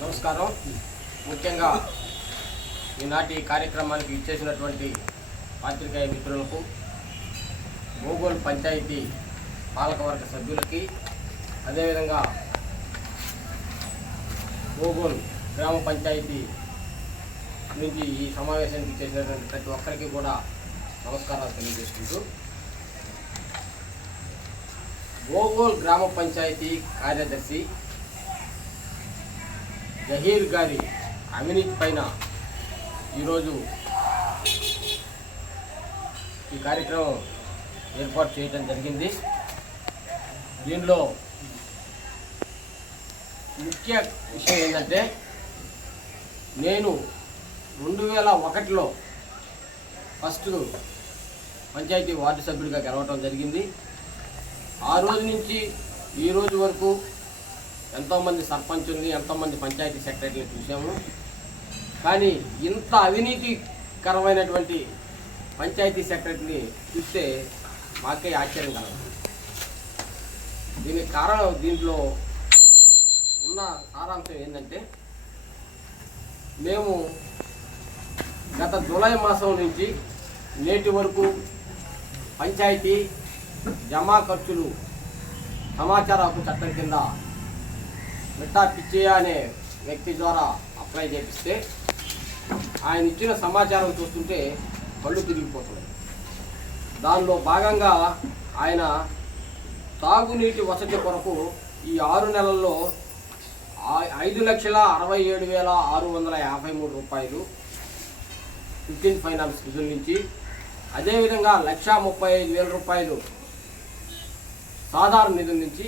నమస్కారం. ముఖ్యంగా ఈనాటి కార్యక్రమానికి ఇచ్చేసినటువంటి పాత్రికేయ మిత్రులకు గోగోల్ పంచాయతీ పాలకవర్గ సభ్యులకి అదేవిధంగా భూగోల్ గ్రామ పంచాయతీ నుంచి ఈ సమావేశానికి చేసినటువంటి ప్రతి ఒక్కరికి కూడా నమస్కారాలు తెలియజేసుకుంటూ. గోగోల్ గ్రామ పంచాయతీ కార్యదర్శి జహీర్ గారి అవినీతి పైన ఈరోజు ఈ కార్యక్రమం ఏర్పాటు చేయడం జరిగింది. దీనిలో ముఖ్య విషయం ఏంటంటే నేను రెండు వేల ఒకటిలో ఫస్ట్ పంచాయతీ వార్డు సభ్యుడిగా గెలవటం జరిగింది. ఆ రోజు నుంచి ఈ రోజు వరకు ఎంతోమంది సర్పంచుల్ని ఎంతోమంది పంచాయతీ సెక్రటరీని చూసాము. కానీ ఇంత అవినీతికరమైనటువంటి పంచాయతీ సెక్రటరీని చూస్తే మాకే ఆశ్చర్యం కలదు దీనికి కారణం దీంట్లో ఉన్న సారాంశం ఏంటంటే మేము గత జూలై మాసం నుంచి నేటి వరకు పంచాయతీ జమా ఖర్చులు సమాచార హక్కు చట్టం కింద మిట్టా పిచ్చయ్య అనే వ్యక్తి ద్వారా అప్లై చేపిస్తే ఆయన ఇచ్చిన సమాచారం చూస్తుంటే కళ్ళు తిరిగిపోతున్నాయి. దానిలో భాగంగా ఆయన తాగునీటి వసతి కొరకు ఈ ఆరు నెలల్లో ఐదు లక్షల అరవై ఏడు వేల ఆరు వందల యాభై మూడు రూపాయలు ఫిఫ్టీన్ ఫైనాన్స్ నిధుల నుంచి అదేవిధంగా లక్షా ముప్పై ఐదు వేల రూపాయలు సాధారణ నిధుల నుంచి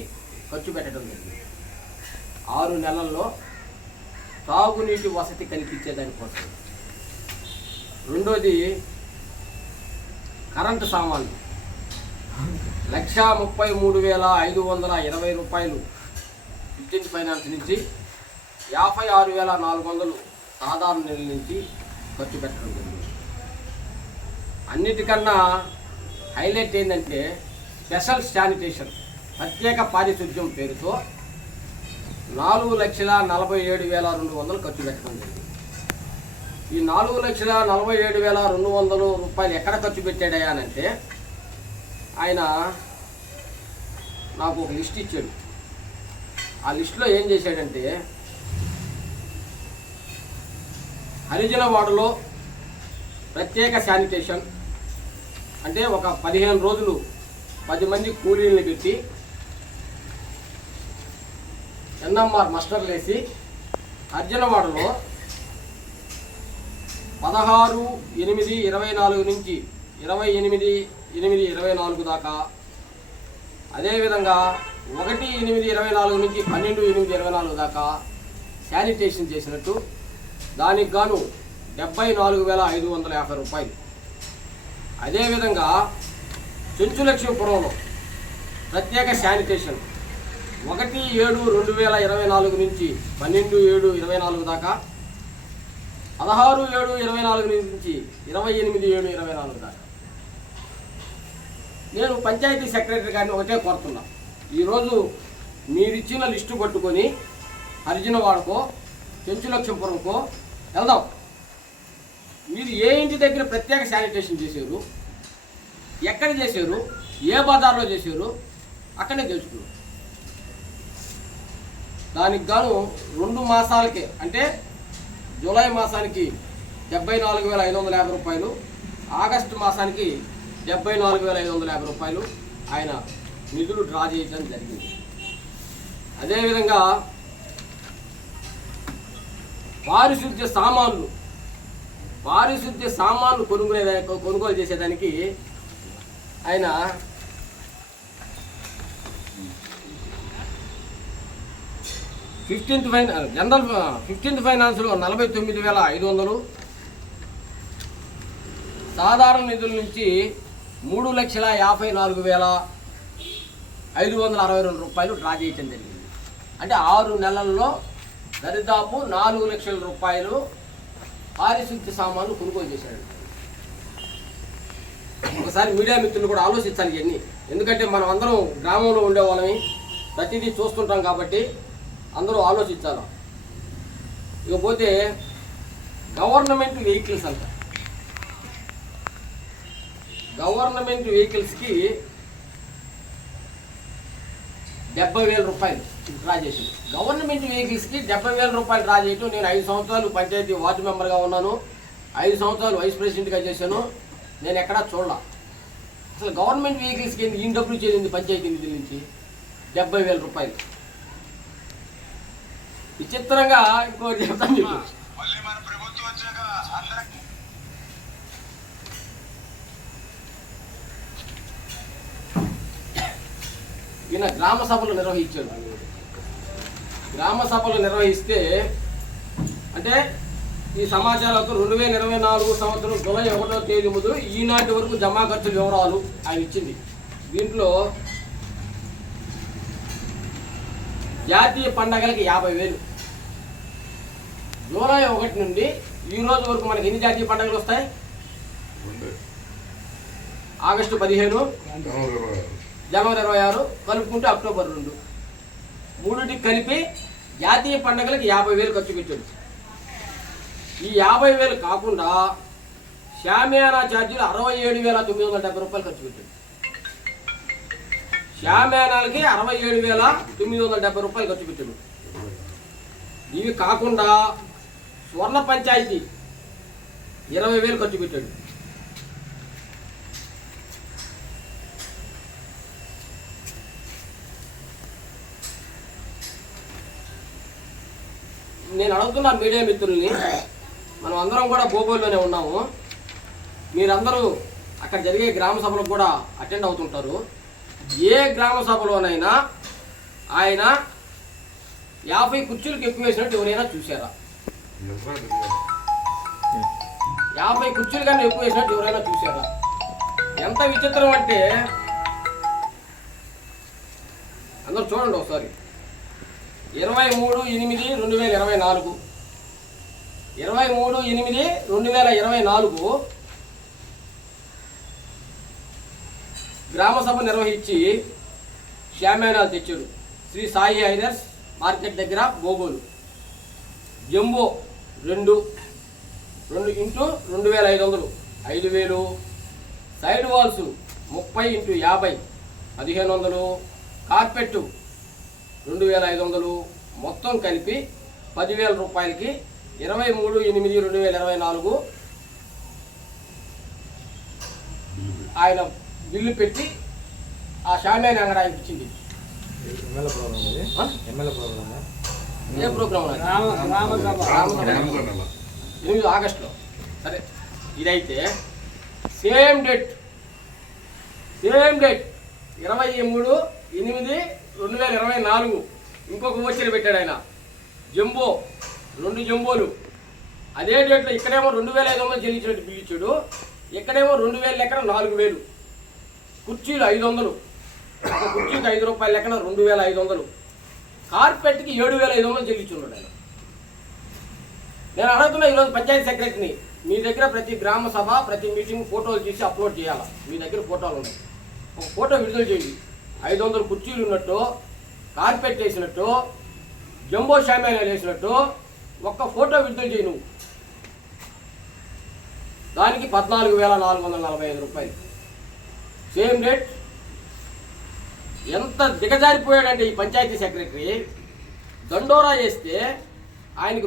ఖర్చు పెట్టడం జరిగింది. ఆరు నెలల్లో తాగునీటి వసతి కల్పించేదానికోసం రెండోది కరెంటు సామాన్లు. లక్షా ముప్పై మూడు వేల ఐదు వందల ఇరవై రూపాయలు విద్యుత్ ఫైనాన్స్ నుంచి యాభై ఆరు వేల నాలుగు వందలు సాధారణ నెల నుంచి ఖర్చు పెట్టడం జరిగింది. అన్నిటికన్నా హైలైట్ ఏంటంటే స్పెషల్ శానిటేషన్ ప్రత్యేక పారిశుద్ధ్యం పేరుతో నాలుగు లక్షల నలభై ఏడు వేల రెండు వందలు ఖర్చు పెట్టడం జరిగింది. ఈ నాలుగు లక్షల నలభై ఏడు వేల రెండు వందలు రూపాయలు ఎక్కడ ఖర్చు పెట్టాడయ్యానంటే ఆయన నాకు ఒక లిస్ట్ ఇచ్చాడు. ఆ లిస్టులో ఏం చేశాడంటే హరిజన వాడలో ప్రత్యేక శానిటేషన్ అంటే ఒక పదిహేను రోజులు పది మంది కూలీలను పెట్టి ఎన్ఎంఆర్ మస్టర్లు వేసి అర్జునవాడలో పదహారు ఎనిమిది ఇరవై నాలుగు నుంచి ఇరవై ఎనిమిది ఎనిమిది ఇరవై నాలుగు దాకా. అదేవిధంగా ఒకటి ఎనిమిది ఇరవై నాలుగు నుంచి పన్నెండు ఎనిమిది ఇరవై నాలుగు దాకా శానిటేషన్ చేసినట్టు. దానికి గాను డెబ్బై నాలుగు వేల ఐదు వందల యాభై రూపాయలు. అదేవిధంగా చెంచులక్ష్మీపురంలో ప్రత్యేక శానిటేషన్ ఒకటి ఏడు రెండు వేల ఇరవై నాలుగు నుంచి పన్నెండు ఏడు ఇరవై నాలుగు దాకా పదహారు ఏడు ఇరవై నాలుగు నుంచి ఇరవై ఎనిమిది ఏడు ఇరవై నాలుగు దాకా. నేను పంచాయతీ సెక్రటరీ గారిని ఒకటే కోరుతున్నా. ఈరోజు మీరిచ్చిన లిస్టు పట్టుకొని హరిజనవాడకో చెంచులక్ష్మపురంకో వెళ్దాం. మీరు ఏ ఇంటి దగ్గర ప్రత్యేక శానిటేషన్ చేశారు ఎక్కడ చేశారు ఏ బజార్లో చేశారు అక్కడే తెలుసుకున్నారు దానికి గాను రెండు మాసాలకే అంటే జూలై మాసానికి డెబ్బై నాలుగు వేల ఐదు వందల యాభై రూపాయలు ఆగస్టు మాసానికి డెబ్బై నాలుగు వేల ఐదు వందల యాభై రూపాయలు ఆయన నిధులు డ్రా చేయడం జరిగింది. అదేవిధంగా పారిశుద్ధ్య సామాన్లు పారిశుద్ధ్య సామాన్లు కొనుక్కునే కొనుగోలు చేసేదానికి ఆయన ఫిఫ్టీన్త్ ఫైన్ జనరల్ ఫిఫ్టీన్త్ ఫైనాన్స్లో నలభై తొమ్మిది వేల ఐదు వందలు. సాధారణ నిధుల నుంచి మూడు లక్షల యాభై నాలుగు వేల ఐదు వందల అరవై రెండు రూపాయలు డ్రా చేయటం జరిగింది. అంటే ఆరు నెలల్లో దరిదాపు నాలుగు లక్షల రూపాయలు పారిశుద్ధ్య సామాన్లు కొనుగోలు చేశాడు ఒకసారి మీడియా మిత్రులు కూడా ఆలోచించాలి ఇవన్నీ. ఎందుకంటే మనం అందరం గ్రామంలో ఉండే వాళ్ళని ప్రతిదీ చూస్తుంటాం కాబట్టి అందరూ ఆలోచించాలి? ఇకపోతే గవర్నమెంట్ వెహికల్స్ అంట. గవర్నమెంట్ వెహికల్స్కి డెబ్బై వేల రూపాయలు డ్రా చేసింది. గవర్నమెంట్ వెహికల్స్కి డెబ్బై వేల రూపాయలు డ్రా చేయటం నేను ఐదు సంవత్సరాలు పంచాయతీ వార్డు మెంబర్గా ఉన్నాను. ఐదు సంవత్సరాలు వైస్ ప్రెసిడెంట్గా చేశాను. నేను ఎక్కడా చూడాల. అసలు గవర్నమెంట్ వెహికల్స్కి ఏంది ఈ డబ్బులు చేసింది పంచాయతీ నిధుల నుంచి? డెబ్బై వేల రూపాయలు. విచిత్రంగా ఇంకో చెప్తాను మీకు ఈయన గ్రామ సభలు నిర్వహించాడు. గ్రామ సభలు నిర్వహిస్తే అంటే ఈ సమాచారాలకు రెండు వేల ఇరవై నాలుగు సంవత్సరం జూలై ఒకటో తేదీ ముందు ఈనాటి వరకు జమా ఖర్చు వివరాలు ఆయన ఇచ్చింది. దీంట్లో జాతీయ పండగలకి యాభై వేలు. జూలై ఒకటి నుండి ఈ రోజు వరకు మనకి ఎన్ని జాతీయ పండుగలు వస్తాయి? ఆగస్టు పదిహేను జనవరి ఇరవై ఆరు కలుపుకుంటే అక్టోబర్ రెండు. మూడింటికి కలిపి జాతీయ పండుగలకి యాభై వేలు ఖర్చు పెట్టాడు ఈ యాభై వేలు కాకుండా షామియానా ఛార్జీలు అరవై ఏడు వేల తొమ్మిది వందల డెబ్బై రూపాయలు ఖర్చు పెట్టాడు షామియానాలకి అరవై ఏడు వేల తొమ్మిది వందల డెబ్బై రూపాయలు ఖర్చు పెట్టాడు ఇవి కాకుండా స్వర్ణ పంచాయతీ. ఇరవై వేలు ఖర్చు పెట్టాడు. నేను అడుగుతున్నా మీడియా మిత్రుల్ని మనం అందరం కూడా బోబోల్లోనే ఉన్నాము. మీరందరూ అక్కడ జరిగే గ్రామ సభలకు కూడా అటెండ్ అవుతుంటారు. ఏ గ్రామ సభలోనైనా ఆయన యాభై కుర్చీలకు ఎక్కువ వేసినట్టు ఎవరైనా చూసారా యాభై కుర్చీలు కన్నా ఎక్కువ వేసినట్టు ఎవరైనా చూసారా ఎంత విచిత్రం అంటే అందరూ చూడండి ఒకసారి. ఇరవై మూడు ఎనిమిది రెండు వేల ఇరవై నాలుగు. ఇరవై మూడు ఎనిమిది రెండు వేల ఇరవై నాలుగు గ్రామ సభ నిర్వహించి షామ్యానాలు తెచ్చాడు శ్రీ సాయి హైదర్స్ మార్కెట్ దగ్గర బోగోలు జంబో రెండు రెండు ఇంటూ రెండు వేల ఐదు వందలు. ఐదు వేలు. సైడ్ వాల్స్ ముప్పై ఇంటూ యాభై పదిహేను వందలు. కార్పెట్టు రెండు వేల ఐదు వందలు. మొత్తం కలిపి పదివేల రూపాయలకి ఇరవై మూడు ఎనిమిది రెండు వేల ఇరవై నాలుగు ఆయన బిల్లు పెట్టి ఆ షామ్యాన్ అంగడి ఆయనకి ఇచ్చింది. MLA programme? MLA programme? ఏ ప్రోగ్రామ్. ఎనిమిది ఆగస్టులో. సరే ఇదైతే సేమ్ డేట్. Same date. ఇరవై మూడు ఎనిమిది రెండు వేల ఇరవై నాలుగు. ఇంకొక వచ్చరి పెట్టాడు ఆయన. జంబో రెండు జంబోలు. అదే డేట్లో ఇక్కడేమో రెండు వేల ఐదు వందలు చెల్లించినట్టు ఇచ్చాడు. ఇక్కడేమో రెండు వేల లెక్కన నాలుగు వేలు. కుర్చీలు ఐదు వందలు. ఒక కుర్చీకి ఐదు రూపాయల లెక్కన రెండు వేల ఐదు వందలు. కార్పెట్కి ఏడు వేల ఐదు వందలు చెల్లించున్నాడు ఆయన. నేను అడుగుతున్నా ఈరోజు పంచాయతీ సెక్రటరీని మీ దగ్గర ప్రతి గ్రామ సభ ప్రతి మీటింగ్ ఫోటోలు తీసి అప్లోడ్ చేయాలా? మీ దగ్గర ఫోటోలు ఉన్నాయి. ఒక ఫోటో విడుదల చేయండి. ఐదు వందల కుర్చీలు ఉన్నట్టు కార్పెట్ వేసినట్టు జంబో షామ్యాలు వేసినట్టు ఒక్క ఫోటో విడుదల చేయి నువ్వు. దానికి పద్నాలుగు వేల నాలుగు వందల నలభై ఐదు రూపాయలు. సేమ్ రేట్ ఎంత దిగజారిపోయాడంటే ఈ పంచాయతీ సెక్రటరీ దండోరా చేస్తే ఆయనకు